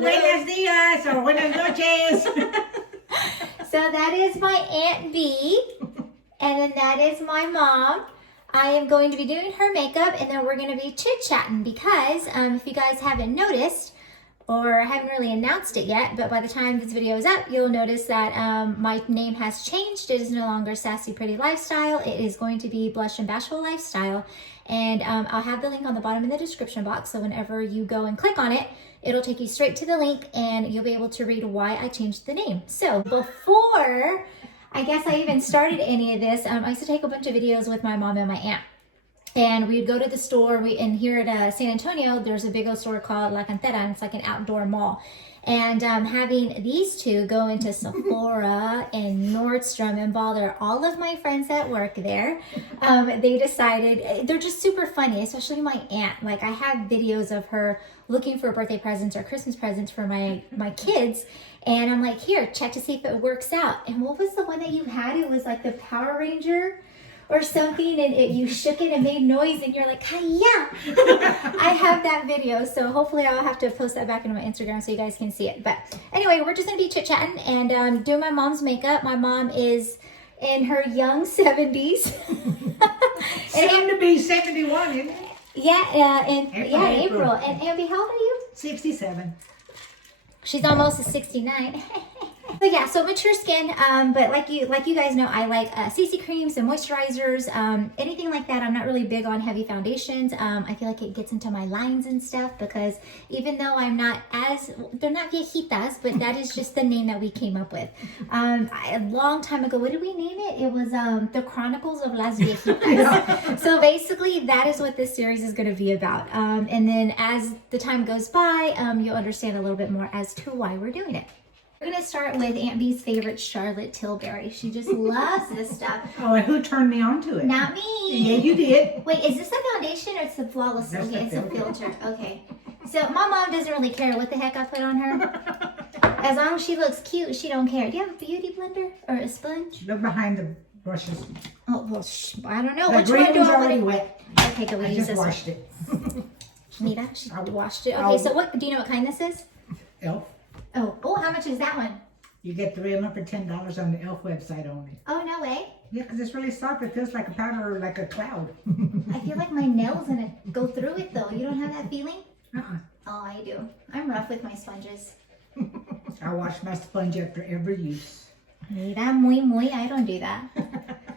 Buenos dias or buenas noches. So that is my Aunt B, and then that is my mom. I am going to be doing her makeup, and then we're going to be chit-chatting because if you guys haven't noticed, or haven't really announced it yet, but by the time this video is up, you'll notice that my name has changed. It is no longer Sassy Pretty Lifestyle. It is going to be Blush and Bashful Lifestyle. And I'll have the link on the bottom in the description box, so whenever you go and click on it, it'll take you straight to the link and you'll be able to read why I changed the name. So before I guess I even started any of this, I used to take a bunch of videos with my mom and my aunt. And we'd go to the store, and here at San Antonio, there's a big old store called La Cantera, and it's like an outdoor mall. And having these two go into Sephora and Nordstrom and bother all of my friends that work there, they decided, they're just super funny, especially my aunt. Like, I have videos of her looking for birthday presents or Christmas presents for my kids. And I'm like, here, check to see if it works out. And what was the one that you had? It was like the Power Ranger or something, and you shook it and made noise, and you're like, hi-ya! I have that video, so hopefully I'll have to post that back into my Instagram so you guys can see it. But anyway, we're just gonna be chit-chatting and doing my mom's makeup. My mom is in her young 70s. Soon to be 71, isn't it? Yeah, in April. And Abby, how old are you? 67. She's almost a 69. So yeah, so mature skin, but like you guys know, I like CC creams and moisturizers, anything like that. I'm not really big on heavy foundations. I feel like it gets into my lines and stuff because even though they're not viejitas, but that is just the name that we came up with. A long time ago, what did we name it? It was the Chronicles of Las Viejitas. So basically, that is what this series is going to be about. And then as the time goes by, you'll understand a little bit more as to why we're doing it. We're going to start with Aunt B's favorite, Charlotte Tilbury. She just loves this stuff. Oh, and who turned me on to it? Not me. Yeah, you did. Wait, is this a foundation or it's a flawless? That's okay, it's a a filter. Okay. So my mom doesn't really care what the heck I put on her. As long as she looks cute, she don't care. Do you have a beauty blender or a sponge? Look behind the brushes. Oh, well, I don't know. The Which green one do one's I want already to... wet. Okay, good. We I use just this washed one. it. Mira, she washed it. Okay, so what, do you know what kind this is? Elf. Oh, how much is that one? You get 3 of them for $10 on the Elf website only. Oh, no way. Yeah, because it's really soft. It feels like a powder or like a cloud. I feel like my nail's gonna go through it though. You don't have that feeling? Uh-uh. Oh, I do. I'm rough with my sponges. I wash my sponge after every use. Mira, muy, I don't do that.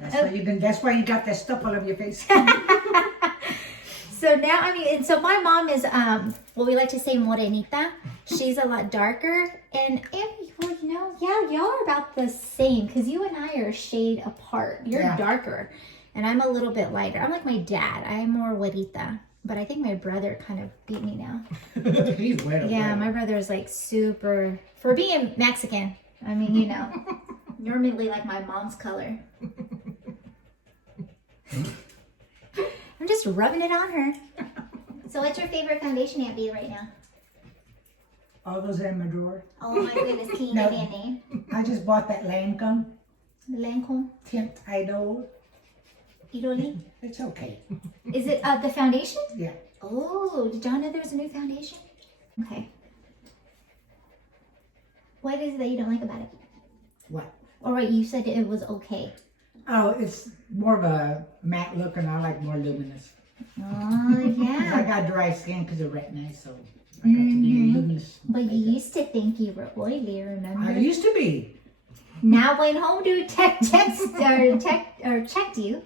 That's why you got that stuff all over your face. So now, so my mom is, what we like to say, morenita. She's a lot darker. And well, yeah, y'all are about the same because you and I are a shade apart. You're darker and I'm a little bit lighter. I'm like my dad. I'm more güerita. But I think my brother kind of beat me now. He's wet. Yeah, my brother is like super, for being Mexican, normally like my mom's color. I'm just rubbing it on her. So what's your favorite foundation, Aunt B, right now? All those in my drawer. Oh my goodness, can you give me a name? I just bought that Lancome Lancome? Tint Idol. Idoli? It's okay. Is it the foundation? Yeah. Oh, did y'all know there's a new foundation? Okay. What is it that you don't like about it? What? All right, you said it was okay. Oh, it's more of a matte look and I like more luminous. Oh, yeah. I got dry skin because of retina, so I got to be luminous. But you used to think you were oily, remember? I used to be. Now when home dude checked you,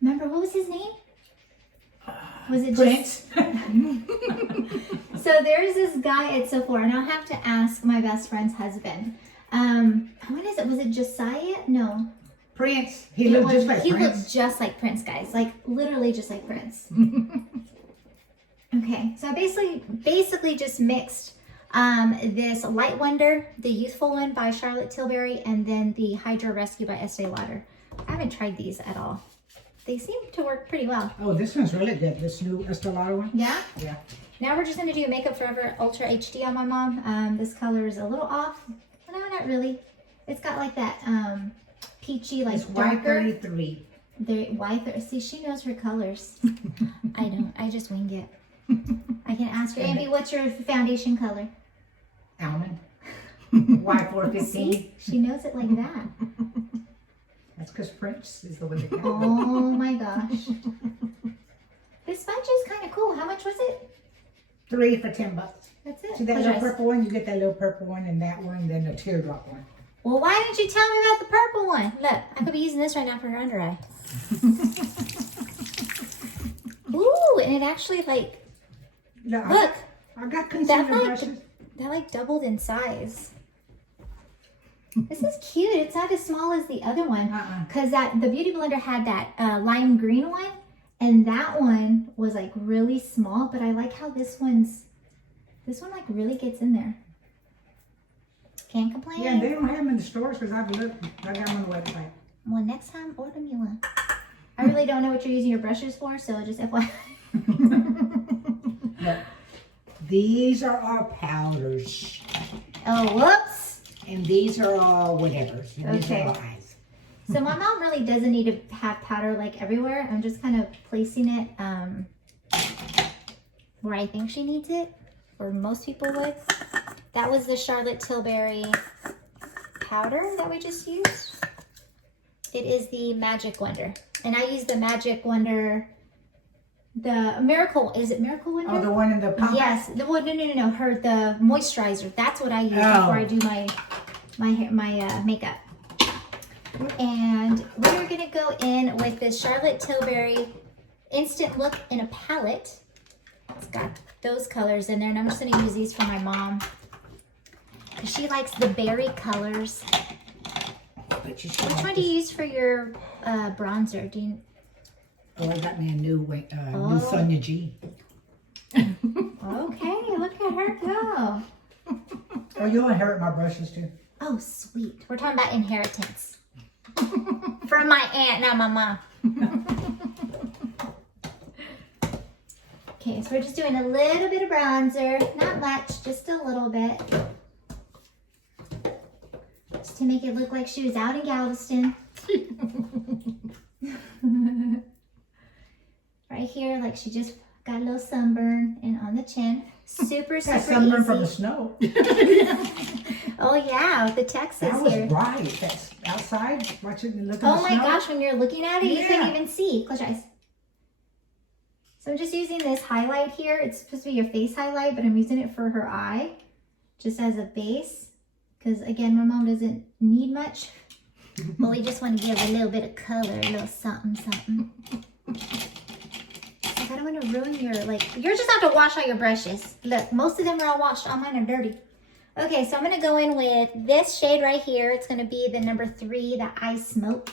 remember what was his name? Was it Prince? So there's this guy at Sephora, and I'll have to ask my best friend's husband. What is it? Was it Josiah? No. Prince. He looks just like Prince. He looks just like Prince, guys. Like literally just like Prince. Okay, so I basically just mixed this Light Wonder, the Youthful one by Charlotte Tilbury, and then the Hydra Rescue by Estee Lauder. I haven't tried these at all. They seem to work pretty well. Oh, this one's really good. This new Estee Lauder one. Yeah? Yeah. Now we're just going to do Makeup Forever Ultra HD on my mom. This color is a little off. No, not really. It's got like that peachy, like it's darker. Y33. See, she knows her colors. I don't. I just wing it. I can ask her, Abby, what's your foundation color? Almond. Y415. She knows it like that. That's because Prince is the one that got it. Oh my gosh. This sponge is kind of cool. How much was it? 3 for $10. That's it. See that little purple one? You get that little purple one and that one, then the teardrop one. Well, why didn't you tell me about the purple one? Look, I could be using this right now for her under eye. Ooh, and it actually like, No, look. I got concealer brushes. That like doubled in size. This is cute. It's not as small as the other one. Because the Beauty Blender had that lime green one. And that one was like really small. But I like how this one like really gets in there. Can't complain. Yeah, they don't have them in the stores because I've looked. I got them on the website. Well, next time, order me one. I really don't know what you're using your brushes for. So just FYI. Look, these are all powders. Oh, whoops. And these are all whatever. So these Okay. are all eyes. So my mom really doesn't need to have powder like everywhere. I'm just kind of placing it where I think she needs it, or most people would. That was the Charlotte Tilbury powder that we just used. It is the Magic Wonder. And I use the Magic Wonder, the Miracle, is it Miracle Wonder? Oh, the one in the pump? Yes. No, the moisturizer. That's what I use before I do my makeup. And we're gonna go in with this Charlotte Tilbury Instant Look in a palette. It's got those colors in there, and I'm just gonna use these for my mom. She likes the berry colors. Which one do you use for your bronzer? Oh, I got me a new Sonia G. Okay, look at her go. Oh, you'll inherit my brushes too. Oh, sweet. We're talking about inheritance. From my aunt, not my mom. Okay, so we're just doing a little bit of bronzer. Not much, just a little bit. Just to make it look like she was out in Galveston. Right here, like she just got a little sunburn and on the chin. Super sunburn easy. from the snow. Oh yeah, with the Texas that was here. bright. That's outside watching and looking. Oh my gosh, when you're looking at it, you couldn't even see. Close your eyes. So I'm just using this highlight here. It's supposed to be your face highlight, but I'm using it for her eye, just as a base. Because again, my mom doesn't need much, but we just want to give a little bit of color, a little something, something. Like, I don't want to ruin your, you're just have to wash all your brushes. Look, most of them are all washed. All mine are dirty. Okay, so I'm going to go in with this shade right here. It's going to be the number 3, the Eye Smoke.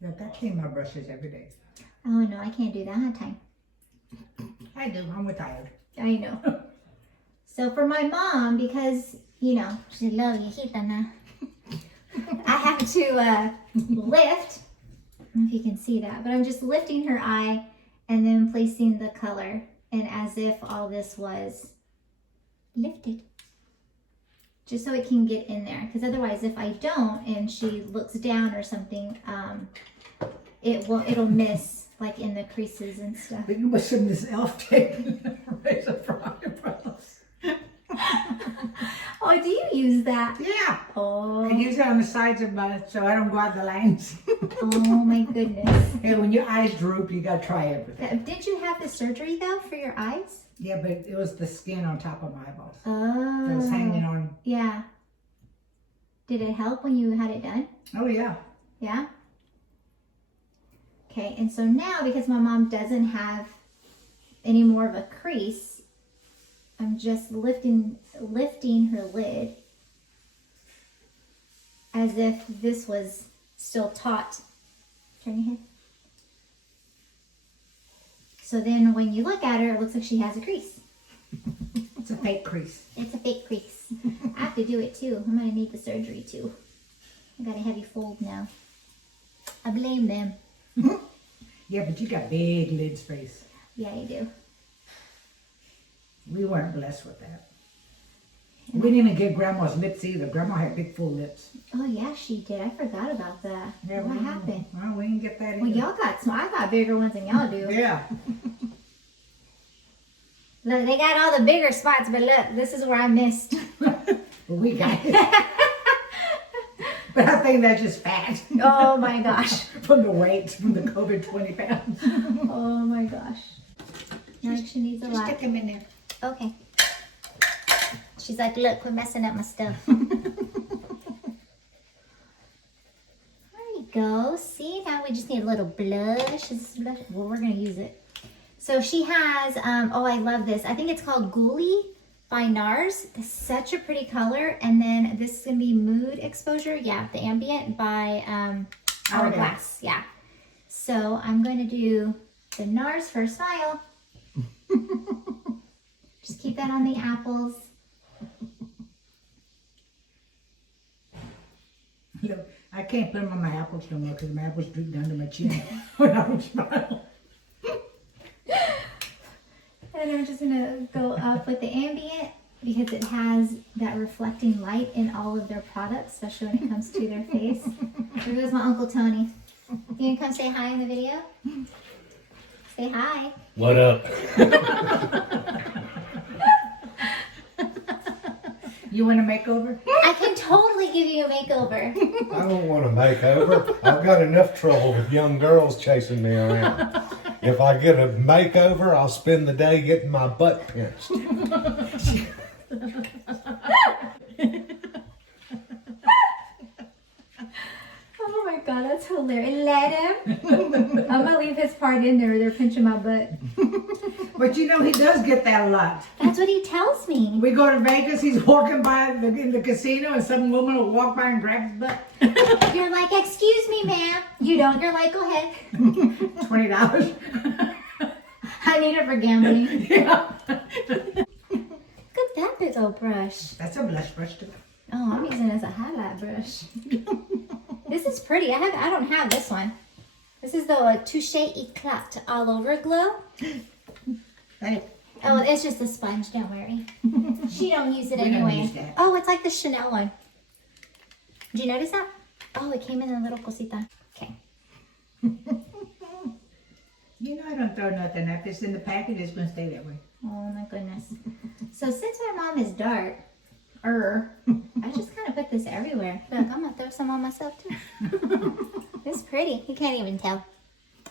Yeah, I clean my brushes every day. Oh, no, I can't do that. I have time. I do. I'm retired. I know. So for my mom, because, you know, she's la viejita now, I have to lift. I don't know if you can see that, but I'm just lifting her eye and then placing the color, and as if all this was lifted. Just so it can get in there, because otherwise if I don't and she looks down or something, it'll miss like in the creases and stuff. But you must have this elf tape razor for eyebrows. Oh, do you use that? Yeah. Oh. I use it on the sides of my, so I don't go out the lines. Oh my goodness. Hey, when your eyes droop, you gotta try everything. Did you have the surgery though for your eyes? Yeah, but it was the skin on top of my eyeballs. Oh. That was hanging on. Yeah. Did it help when you had it done? Oh yeah. Yeah? Okay, and so now because my mom doesn't have any more of a crease, I'm just lifting her lid as if this was still taut. Turn your head. So then when you look at her, it looks like she has a crease. It's a fake crease. It's a fake crease. I have to do it too. I'm gonna need the surgery too. I got a heavy fold now. I blame them. Yeah, but you got big lid space. Yeah, you do. We weren't blessed with that. We didn't even get Grandma's lips either. Grandma had big full lips. Oh yeah, she did. I forgot about that. Yeah, What happened? Well, we didn't get that either. Well, y'all got small. I got bigger ones than y'all do. Yeah. Look, they got all the bigger spots, but look, this is where I missed. but we got it. But I think that's just fat. Oh my gosh. From the weight, from the COVID 20 pounds. Oh my gosh. She needs a Just lot. stick them in there. Okay. She's like, look, quit messing up my stuff. There you go. See, now we just need a little blush. Is this blush? Well, we're going to use it. So she has, oh, I love this. I think it's called Ghoulie by NARS. It's such a pretty color. And then this is going to be Mood Exposure. Yeah, the Ambient by Hourglass. Yeah. So I'm going to do the NARS first vial. Just keep that on the apples. Look, I can't put them on my apples no more because my apples droop down to my chin when I don't smile. And I'm just gonna go up with the Ambient because it has that reflecting light in all of their products, especially when it comes to their face. There goes my Uncle Tony. You gonna come say hi in the video? Say hi. What up? You want a makeover? I can totally give you a makeover. I don't want a makeover. I've got enough trouble with young girls chasing me around. If I get a makeover, I'll spend the day getting my butt pinched. Oh my god, that's hilarious. Let him. I'm gonna leave his part in there. They're pinching my butt. But you know, he does get that a lot. That's what he tells me. We go to Vegas, he's walking by in the casino, and some woman will walk by and grab his butt. You're like, excuse me, ma'am. You don't. You're like, go ahead. $20. I need it for gambling. Yeah. Look at that big old brush. That's a blush brush too. Oh, I'm using it as a highlight brush. This is pretty. I don't have this one. This is the Touche Eclat All Over Glow. Hey, Oh, it's just a sponge. Don't worry. She don't use it We don't anyway. use that. Oh, it's like the Chanel one. Did you notice that? Oh, it came in a little cosita. Okay. you know I don't throw nothing. If it's in the package, it's going to stay that way. Oh my goodness. So since my mom is dark, I just kind of put this everywhere. Look, I'm gonna throw some on myself too. It's pretty. You can't even tell.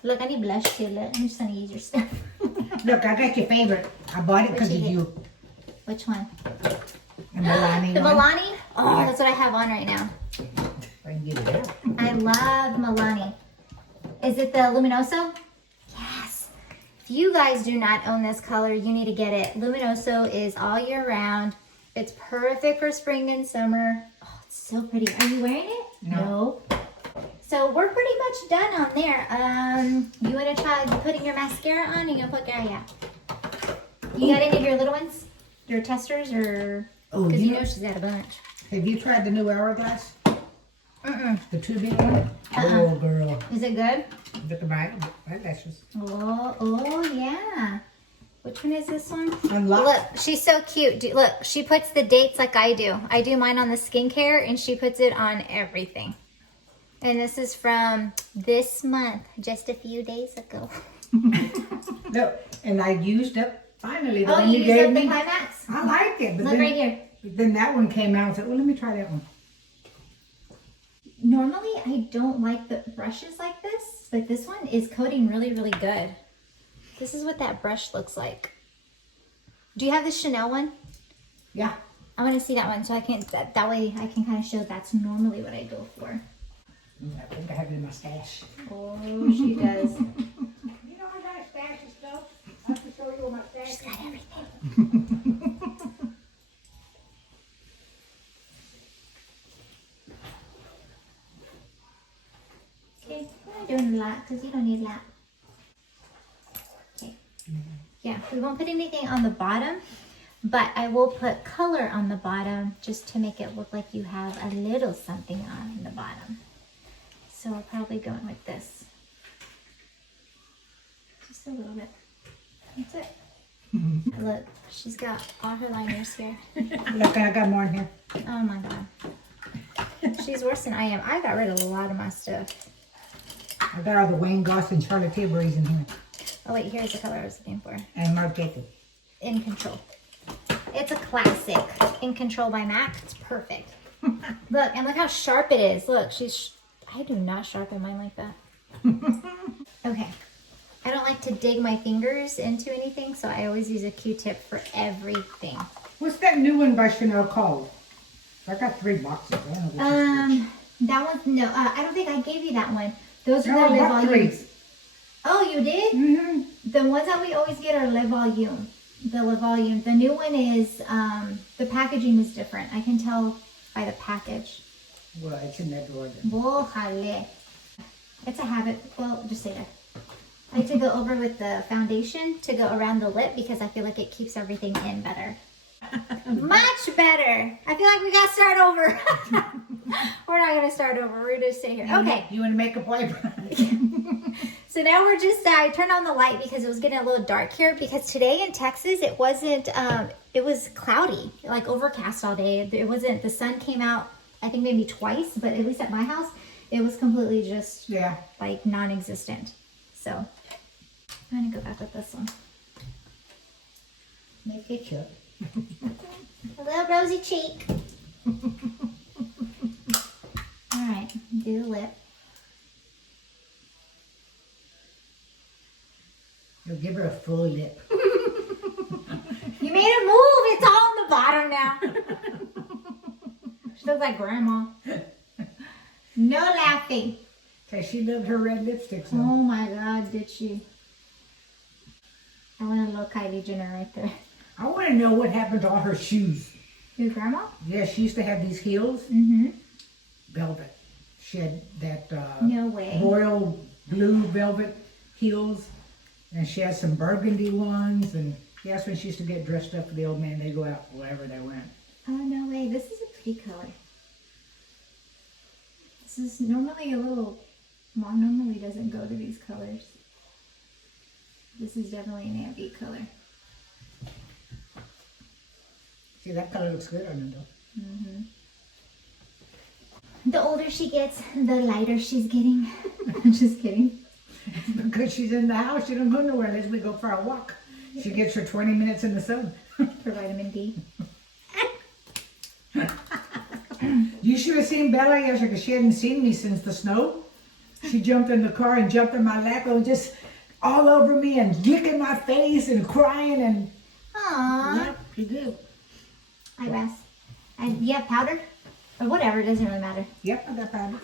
Look, I need blush too. Look, I'm just gonna use your stuff. Look, I got your favorite. I bought it because of What you you. Which one? The Milani The one. Milani? Oh, that's what I have on right now. If I can get it out. I love Milani. Is it the Luminoso? Yes. If you guys do not own this color, you need to get it. Luminoso is all year round. It's perfect for spring and summer. Oh, it's so pretty. Are you wearing it? No. So we're pretty much done on there. You want to try putting your mascara on? You gonna put yeah. You got any of your little ones? Your testers or? Oh, Because you you know, know she's got a bunch. have you tried the new Hourglass? Mm-mm. The 2 big one? Oh, girl. Is it good? Look at my eyelashes. Oh yeah. Which one is this one? Unlock. Look, she's so cute. Look, she puts the dates like I do. I do mine on the skincare, and she puts it on everything. And this is from this month, just a few days ago. Look, and I used up finally the Oh, one you you used gave up the me. climax? I like it. But Look then, right here. Then that one came out. I said, well, let me try that one. Normally, I don't like the brushes like this, but this one is coating really, really good. This is what that brush looks like. Do you have the Chanel one? Yeah. I want to see that one so I can, that way I can kind of show that's normally what I go for. I think I have it in my stash. Oh, she does. You know, I got a stash of stuff. I have to show you what my stash She's is. got everything. Okay, I'm not doing a lot because you don't need a lot. Okay. Yeah, we won't put anything on the bottom, but I will put color on the bottom just to make it look like you have a little something on the bottom. So I'll probably go in with this. Just a little bit. That's it. Look, she's got all her liners here. Look, I got more in here. Oh my god. She's worse than I am. I got rid of a lot of my stuff. I got all the Wayne Goss and Charlotte Tilbury's in here. Oh wait, here's the color I was looking for. And Marquette. In Control. It's a classic. in control by MAC. It's perfect. Look, and look how sharp it is. Look, I do not sharpen mine like that. Okay. I don't like to dig my fingers into anything, so I always use a Q-tip for everything. What's that new one by Chanel called? I got 3 boxes. I don't know which is That one, no, I don't think I gave you that one. Those are No, the I Le bought Volumes. 3. Oh, you did? Mm-hmm. The ones that we always get are Le Volume. The Le Volume. The new one is, the packaging is different. I can tell by the package. Well, it's in that drawer then. Bojale. It's a habit. Well, just say that. I like to go over with the foundation to go around the lip because I feel like it keeps everything in better. Much better. I feel like we got to start over. We're not going to start over. We're going to stay here. Okay. You want to make a wipe? So now we're just, I turned on the light because it was getting a little dark here because today in Texas, it wasn't, it was cloudy, like overcast all day. It wasn't, the sun came out, I think maybe twice, but at least at my house, it was completely just like non-existent. So I'm going to go back with this one. Make it cute. A little rosy cheek. All right, do the lip. You'll give her a full lip. You made it move. It's all on the bottom now. She looks like grandma. No laughing. Okay, she loved her red lipstick. So. Oh my God, did she? I want a little Kylie Jenner right there. I want to know what happened to all her shoes. Your grandma? Yeah, she used to have these heels. Mm-hmm. Velvet. She had that No way. royal blue velvet heels. And she had some burgundy ones. And that's when she used to get dressed up for the old man. They go out wherever they went. Oh, no way. This is a pretty color. This is normally a little... Mom normally doesn't go to these colors. This is definitely an ambient color. See, that color looks good on her though. Mm-hmm. The older she gets, the lighter she's getting. Just kidding. Because she's in the house, she don't go nowhere unless we go for a walk. She gets her 20 minutes in the sun. For vitamin D. You should have seen Bella yesterday because she hadn't seen me since the snow. She jumped in the car and jumped in my lap and was just all over me and licking my face and crying and... Aww. Yep, she did. Eyebrows. And you have powder? Or whatever, it doesn't really matter. Yep, I got powder.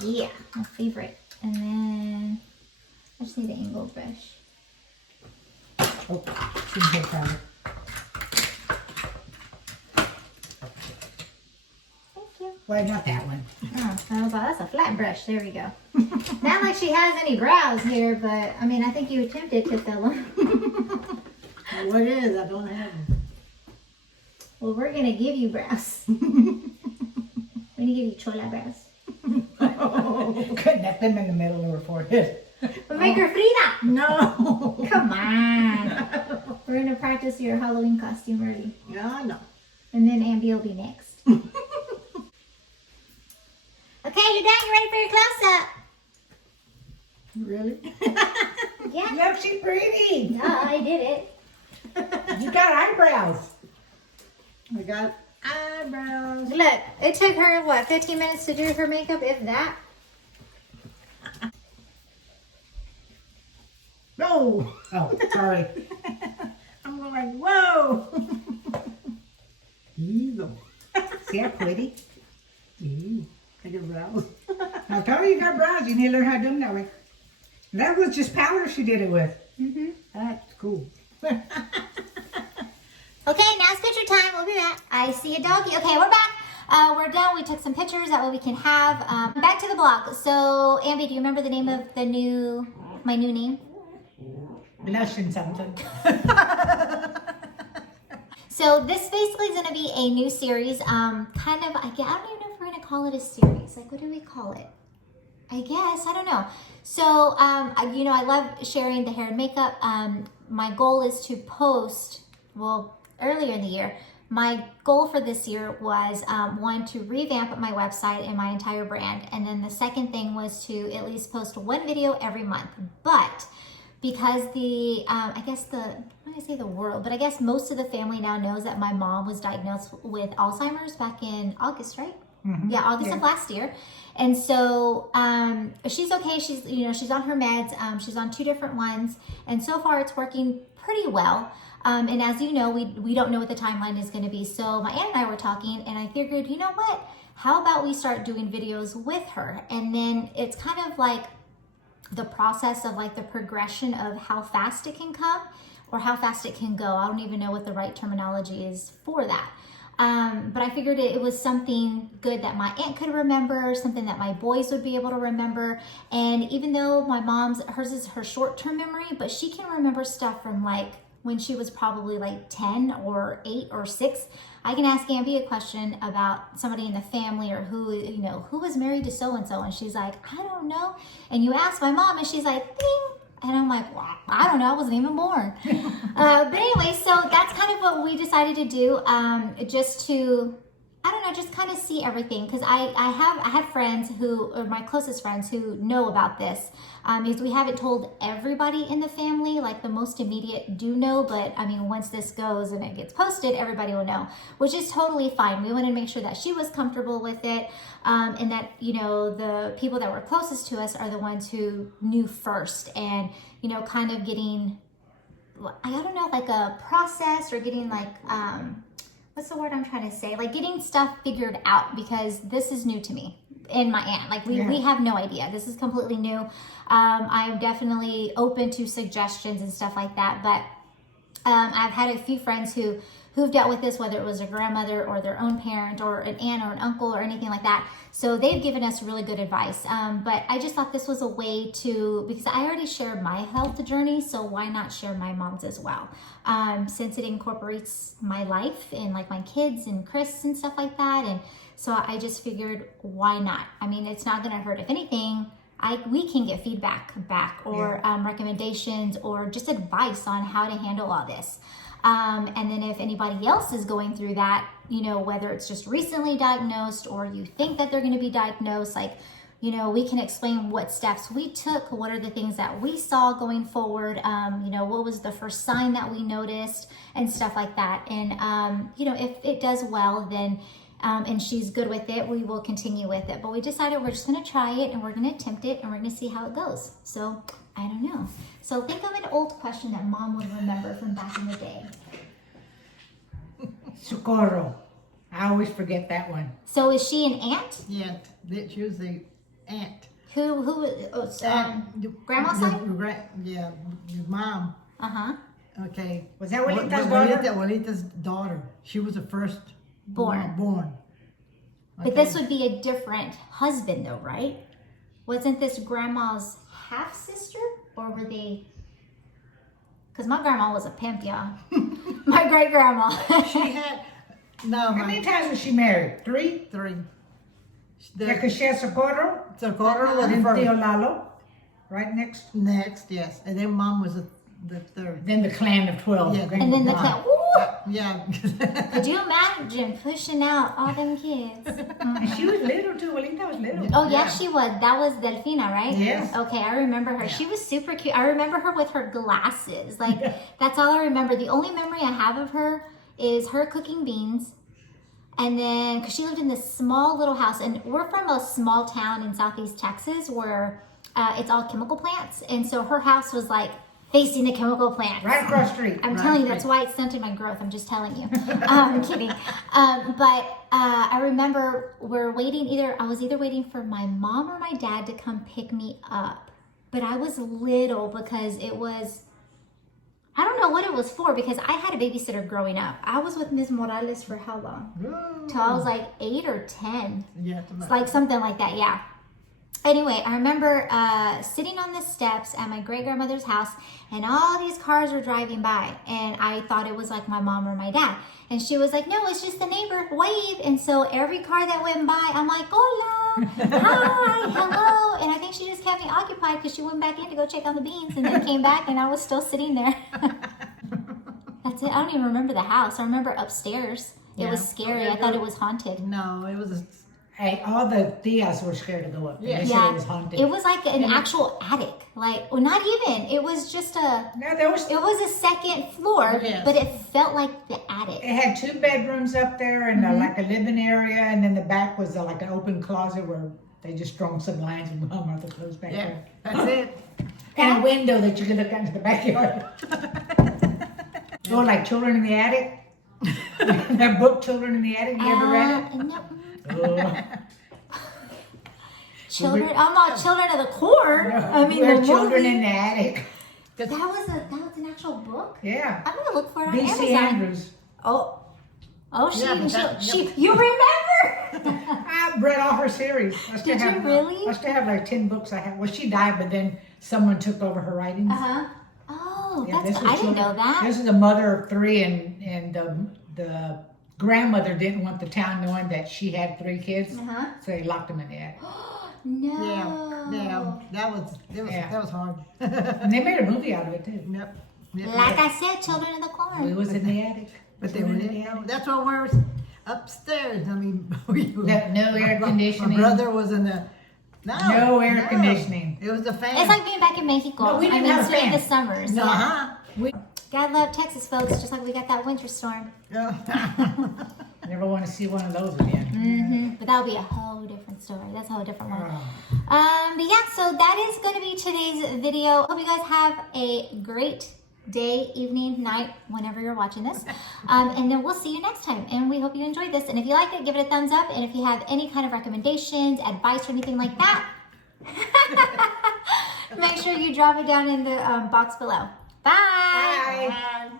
Yeah, my favorite. And then I just need an angled brush. Oh, she didn't get powder. Thank you. Well, not that one. Oh, I was like, that's a flat brush. There we go. Not like she has any brows here, but I mean, I think you attempted to fill them. What is? I don't have them. Well, we're going to give you brows. We're going to give you chola brows. Connect them in the middle of her forehead. We'll make her Frida. No. Come on. We're going to practice your Halloween costume early. No. And then Ambi will be next. Okay, you're done. You ready for your close-up? Really? Yeah. Look, she's pretty. No, I did it. You got eyebrows. I got eyebrows. Look, it took her, what, 15 minutes to do her makeup, if that? No. Oh, sorry. I'm going, whoa. Ew. See how pretty? Ew. I got brows. I told you got brows. You need to learn how to do them that way. That was just powder she did it with. Mm-hmm. That's cool. Okay, now's picture time. We'll be back. I see a doggy. Okay, we're back. We're done. We took some pictures. That way we can have. Back to the blog. So, Ambi, do you remember the name of my new name? Blushing something. So this basically is going to be a new series. I don't even know if we're going to call it a series. Like, what do we call it? I guess. I don't know. So, I love sharing the hair and makeup. My goal is to post, earlier in the year, my goal for this year was, one, to revamp my website and my entire brand. And then the second thing was to at least post one video every month. But because I guess when I say the world, but I guess most of the family now knows that my mom was diagnosed with Alzheimer's back in August, right? Mm-hmm. Yeah, August of last year. And so she's okay. She's on her meds. She's on 2 different ones. And so far it's working pretty well. And as you know, we don't know what the timeline is going to be. So my aunt and I were talking, and I figured, you know what? How about we start doing videos with her? And then it's kind of like the process of like the progression of how fast it can come or how fast it can go. I don't even know what the right terminology is for that. But I figured it was something good that my aunt could remember, something that my boys would be able to remember. And even though my hers is her short-term memory, but she can remember stuff from like when she was probably like 10 or 8 or 6. I can ask Ambi a question about somebody in the family or who was married to so-and-so. And she's like, I don't know. And you ask my mom and she's like, ding. And I'm like, well, I don't know. I wasn't even born. But anyway, so that's kind of what we decided to do, just to, I don't know, just kind of see everything. Because I had friends or my closest friends who know about this. Because we haven't told everybody in the family, like the most immediate do know. But I mean, once this goes and it gets posted, everybody will know, which is totally fine. We wanted to make sure that she was comfortable with it. And that, the people that were closest to us are the ones who knew first and, kind of getting, I don't know, like a process or getting like, what's the word I'm trying to say? Like getting stuff figured out, because this is new to me and my aunt. Like we have no idea. This is completely new. I'm definitely open to suggestions and stuff like that. But I've had a few friends who've dealt with this, whether it was a grandmother or their own parent or an aunt or an uncle or anything like that. So they've given us really good advice. But I just thought this was a way because I already shared my health journey, so why not share my mom's as well? Since it incorporates my life and like my kids and Chris and stuff like that. And so I just figured, why not? I mean, it's not gonna hurt. If anything, we can get feedback back or recommendations or just advice on how to handle all this. And then if anybody else is going through that, whether it's just recently diagnosed or you think that they're going to be diagnosed, like, we can explain what steps we took, what are the things that we saw going forward, what was the first sign that we noticed and stuff like that. And, if it does well, then, and she's good with it, we will continue with it. But we decided we're just going to try it and we're going to attempt it and we're going to see how it goes. So I don't know. So think of an old question that Mom would remember from back in the day. Socorro. I always forget that one. So is she an aunt? Yeah, she was the aunt. Grandma's side? Yeah, your mom. Uh-huh. Okay. Was that Juanita's daughter? Juanita's daughter. She was the first Born. Okay. But this would be a different husband though, right? Wasn't this grandma's half-sister? Or were they... Because my grandma was a pimp, y'all. My great-grandma. She had... No, How many times was she married? 3? 3. Yeah, because she has Socorro. Socorro was the And first. Tio Lalo. Right next. Next, yes. And then Mom was the 3rd. Then the clan of 12. Yeah. And then the clan... Woo! Yeah. Could you imagine pushing out all them kids? And she was little too. Juanita was little. Oh, Yeah. yeah, she was. That was Delfina, right? Yes. Okay, I remember her. Yeah. She was super cute. I remember her with her glasses. Like, that's all I remember. The only memory I have of her is her cooking beans. And then, because she lived in this small little house. And we're from a small town in Southeast Texas where it's all chemical plants. And so her house was like facing the chemical plants. Right across the street. I'm Right, telling you, right. that's why it stunted my growth. I'm just telling you. I'm kidding. But I remember I was either waiting for my mom or my dad to come pick me up. But I was little because I don't know what it was for, because I had a babysitter growing up. I was with Ms. Morales for how long? Till I was like 8 or 10. Yeah, It's like something like that, yeah. Anyway, I remember sitting on the steps at my great-grandmother's house, and all these cars were driving by, and I thought it was like my mom or my dad. And she was like, no, it's just the neighbor, wave. And so every car that went by, I'm like, hola, hi, hello. And I think she just kept me occupied because she went back in to go check on the beans and then came back and I was still sitting there. That's it. I don't even remember the house. I remember upstairs. It was scary. I thought it was haunted. No, it was Hey, all the tias were scared to go up there. Yeah. They said it was haunted. It was like an actual attic. Like, well, not even. It was just a. No, there was. It was a second floor, Yes. but it felt like the attic. It had 2 bedrooms up there and like a living area, and then the back was like an open closet where they just strung some lines and hung out the clothes back Yeah, there. that's it. And a window that you could look out into the backyard. Oh, like Children in the Attic? That book, Children in the Attic, you ever read it? No. Oh. Children. I'm not Children of the Corn. I mean, We're the Children movie. in the Attic. That was an actual book. Yeah. I'm gonna look for it on B.C. Amazon. Andrews. Oh, Yeah, but that- she you remember? I read all her series. I still Did you have, really? I still have like 10 books I have. Well, she died, but then someone took over her writings. Uh-huh. Oh, Yeah, this that's was I didn't know children- that. This is a mother of 3, and the grandmother didn't want the town knowing that she had 3 kids, Uh-huh. so they locked them in the attic. No. Yeah, that was hard. And they made a movie out of it too. Yep. Yep. Like I said, Children of the Corn. We was in the attic. But they were, that's why we're upstairs. I mean, No air conditioning. My brother was in the, No air conditioning. It was the fan. It's like being back in Mexico. No, we didn't I mean, have a during fan. the summers. Uh-huh. God love Texas, folks, just like we got that winter storm. Never want to see one of those again. But that'll be a whole different story. That's a whole different one. Oh. But yeah, so that is going to be today's video. Hope you guys have a great day, evening, night, whenever you're watching this. And then we'll see you next time. And we hope you enjoyed this. And if you liked it, give it a thumbs up. And if you have any kind of recommendations, advice, or anything like that, make sure you drop it down in the box below. Bye. Bye. Bye.